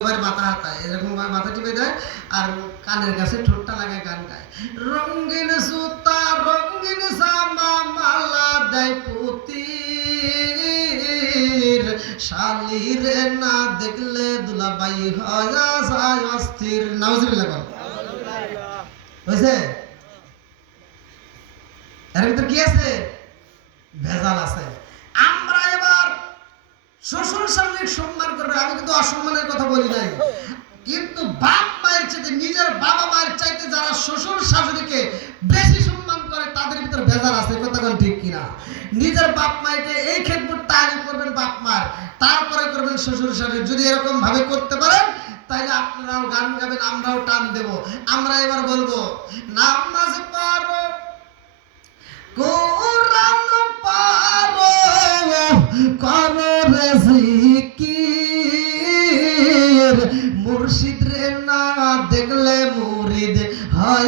মাথা হাতায় এরকম মাথা টিপে দেয় আর কানের কাছে ঠোঁটটা লাগায় গান গায়। রঙিন সুতা, রঙিন জামা, মালা দেয় পুতির। শালিরে না দেখলে দুলাবাই হয় যায় অস্থির। নাউজুবিল্লাহ বল। হয়েছে? এর ভিতর কি আছে? ভেজাল আছে। স্বামীর সম্মান আমি কিন্তু অসম্মানের কথা বলি নাই। কিন্তু বাপ মায়ের চাইতে, নিজের বাবা মায়ের চাইতে যারা শ্বশুর শাশুড়িকে বেশি সম্মান করে, তাদের ভিতর ভেজাল আছে কথা ঠিক কিনা? নিজের বাপ এই করবেন বাপ মার, তারপরে করবেন শ্বশুর শাশুড়ি। যদি এরকম ভাবে করতে পারেন তাহলে আপনারাও গান গাবেন, আমরাও টান দেব। আমরা এবার বলব, নামাজ পারো কোরআন পারো, করো মুর্শিদ রে না দেখলে মুরিদ হয়